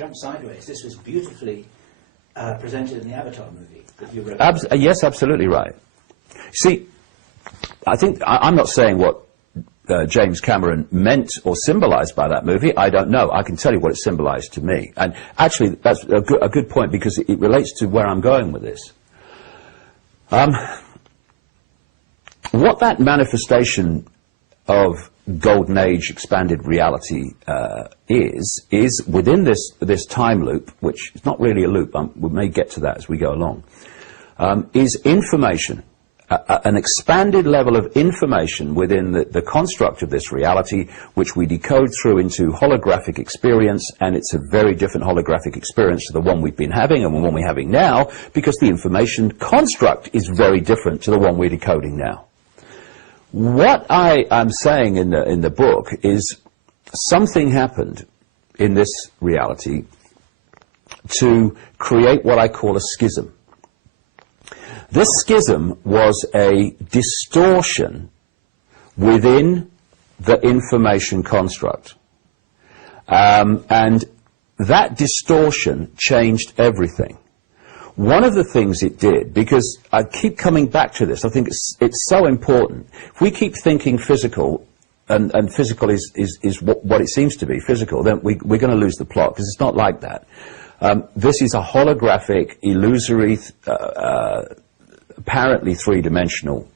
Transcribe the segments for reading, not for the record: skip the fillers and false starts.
jump sideways. This was beautifully presented in the Avatar movie that you wrote. Yes, absolutely right. See, I think I'm not saying what James Cameron meant or symbolized by that movie. I don't know. I can tell you what it symbolized to me. And actually, that's a good point, because it relates to where I'm going with this. What that manifestation of Golden Age expanded reality is within this time loop, which is not really a loop, we may get to that as we go along, is information. An expanded level of information within the construct of this reality, which we decode through into holographic experience, and it's a very different holographic experience to the one we've been having and the one we're having now, because the information construct is very different to the one we're decoding now. What I am saying in the book is something happened in this reality to create what I call a schism. This schism was a distortion within the information construct. And that distortion changed everything. One of the things it did, because I keep coming back to this, I think it's so important. If we keep thinking physical, and physical is what it seems to be, physical, then we're going to lose the plot, because it's not like that. This is a holographic, illusory, apparently three-dimensional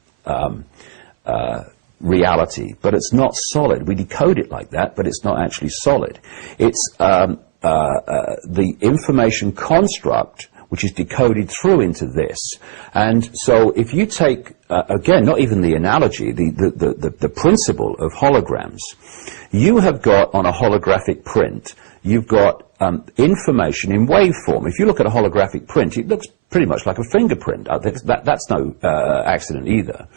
reality, but it's not solid. We decode it like that, but it's not actually solid. It's the information construct which is decoded through into this. And so if you take, again, not even the analogy, the principle of holograms, you have got on a holographic print, you've got information in waveform. If you look at a holographic print, it looks pretty much like a fingerprint. That's no accident either.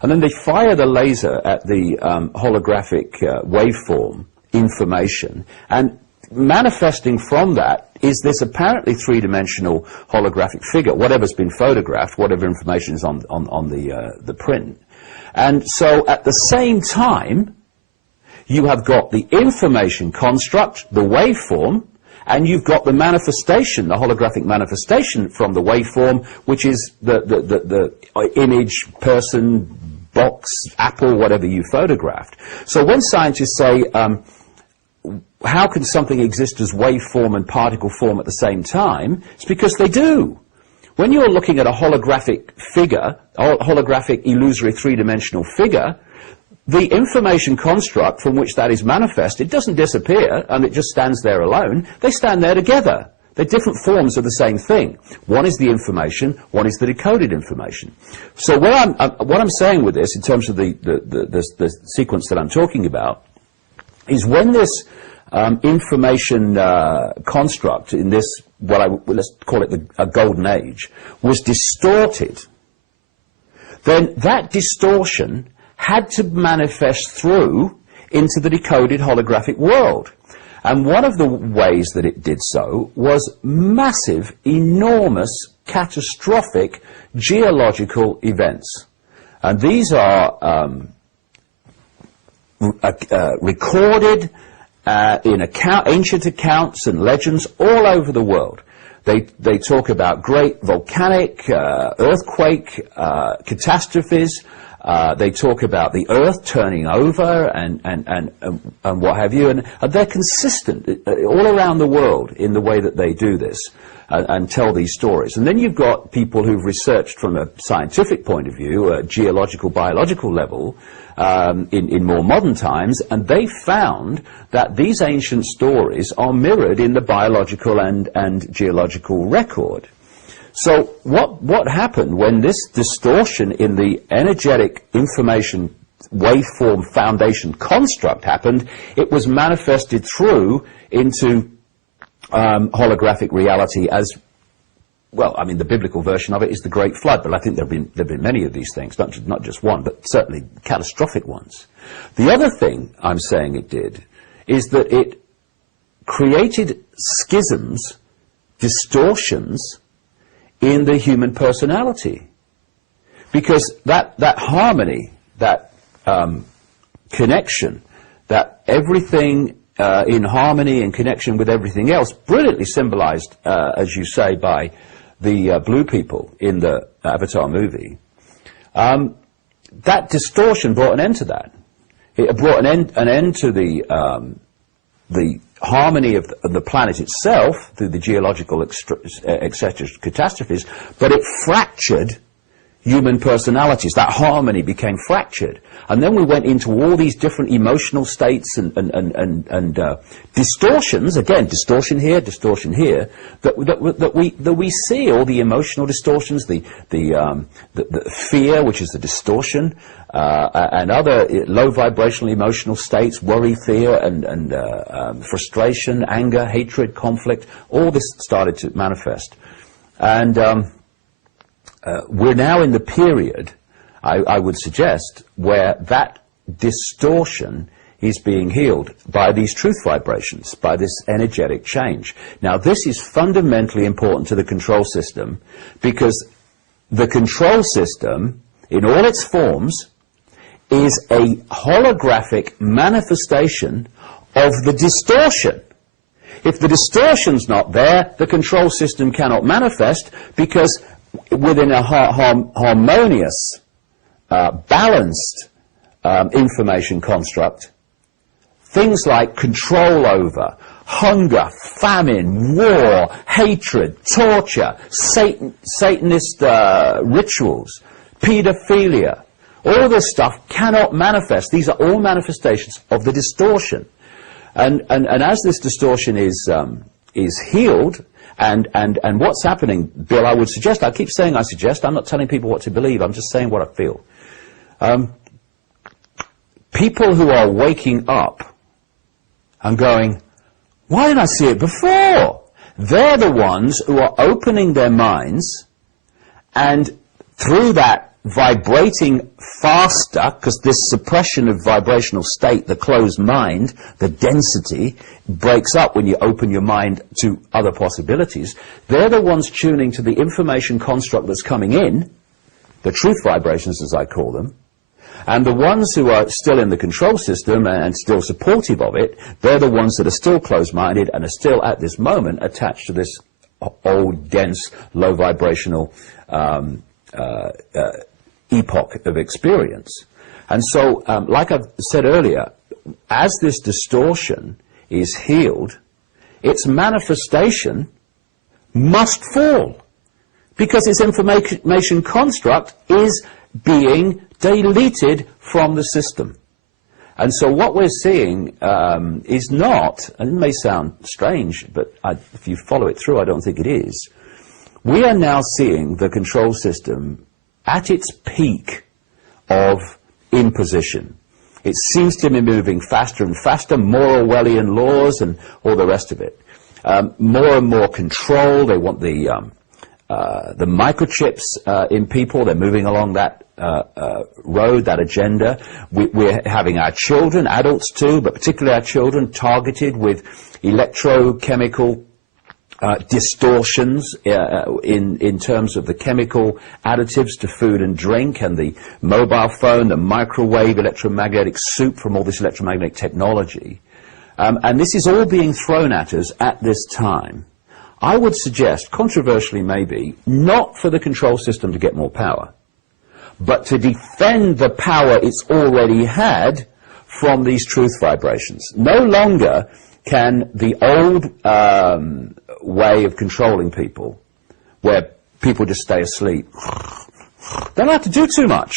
And then they fire the laser at the holographic waveform information, and manifesting from that is this apparently three-dimensional holographic figure, whatever's been photographed, whatever information is on the print. And so at the same time, you have got the information construct, the waveform, and you've got the manifestation, the holographic manifestation from the waveform, which is the image, person, box, apple, whatever you photographed. So when scientists say, how can something exist as waveform and particle form at the same time? It's because they do. When you're looking at a holographic figure, a holographic illusory three-dimensional figure, the information construct from which that is manifested doesn't disappear and it just stands there alone. They stand there together. They're different forms of the same thing. One is the information, one is the decoded information. So what I'm saying with this, in terms of the sequence that I'm talking about, is when this information construct in this, let's call it a golden age, was distorted, then that distortion had to manifest through into the decoded holographic world. And one of the ways that it did so was massive, enormous, catastrophic geological events. And these are recorded in ancient accounts and legends all over the world. They talk about great volcanic, earthquake, catastrophes. They talk about the earth turning over and what have you, and they're consistent all around the world in the way that they do this and tell these stories. And then you've got people who've researched from a scientific point of view, a geological, biological level, in more modern times, and they found that these ancient stories are mirrored in the biological and geological record. So what happened when this distortion in the energetic information waveform foundation construct happened? It was manifested through into holographic reality as, well, I mean, the biblical version of it is the Great Flood, but I think there have been many of these things, not just one, but certainly catastrophic ones. The other thing I'm saying it did is that it created schisms, distortions in the human personality, because that harmony, that connection, that everything in harmony and connection with everything else, brilliantly symbolized, as you say, by the blue people in the Avatar movie, that distortion brought an end to that. It brought an end to the harmony of the planet itself through the geological etc. catastrophes, but it fractured human personalities. That harmony became fractured. And then we went into all these different emotional states and distortions, again, distortion here, that we see, all the emotional distortions, the fear, which is the distortion, and other low vibrational emotional states, worry, fear, and frustration, anger, hatred, conflict, all this started to manifest. And we're now in the period, I would suggest, where that distortion is being healed by these truth vibrations, by this energetic change. Now, this is fundamentally important to the control system, because the control system, in all its forms, is a holographic manifestation of the distortion. If the distortion's not there, the control system cannot manifest, because within a harmonious, balanced information construct, things like control over, hunger, famine, war, hatred, torture, Satanist rituals, pedophilia, all this stuff cannot manifest. These are all manifestations of the distortion. And as this distortion is healed, and what's happening, Bill, I would suggest, I keep saying I suggest, I'm not telling people what to believe, I'm just saying what I feel. People who are waking up and going, why didn't I see it before? They're the ones who are opening their minds, and through that vibrating faster, because this suppression of vibrational state, the closed mind, the density, breaks up when you open your mind to other possibilities. They're the ones tuning to the information construct that's coming in, the truth vibrations as I call them, and the ones who are still in the control system and still supportive of it, they're the ones that are still closed-minded and are still at this moment attached to this old, dense, low vibrational epoch of experience. And so, like I've said earlier, as this distortion is healed, its manifestation must fall, because its information construct is being deleted from the system. And so what we're seeing is not, and it may sound strange, but if you follow it through, I don't think it is. We are now seeing the control system at its peak of imposition. It seems to be moving faster and faster, more Orwellian laws and all the rest of it. More and more control. They want the microchips in people. They're moving along that road, that agenda. We're having our children, adults too, but particularly our children, targeted with electrochemical distortions in terms of the chemical additives to food and drink, and the mobile phone, the microwave, electromagnetic soup from all this electromagnetic technology. And this is all being thrown at us at this time. I would suggest, controversially maybe, not for the control system to get more power, but to defend the power it's already had from these truth vibrations. No longer can the old way of controlling people, where people just stay asleep, they don't have to do too much.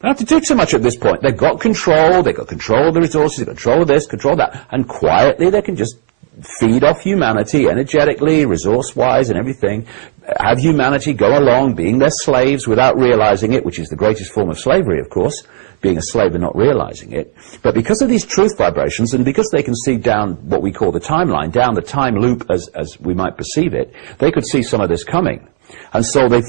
They don't have to do too much at this point. They've got control of the resources, they've got control of this, control of that, and quietly they can just feed off humanity energetically, resource-wise and everything, have humanity go along being their slaves without realizing it, which is the greatest form of slavery, of course, being a slave and not realizing it. But because of these truth vibrations, and because they can see down what we call the timeline, down the time loop as we might perceive it, they could see some of this coming. And so they've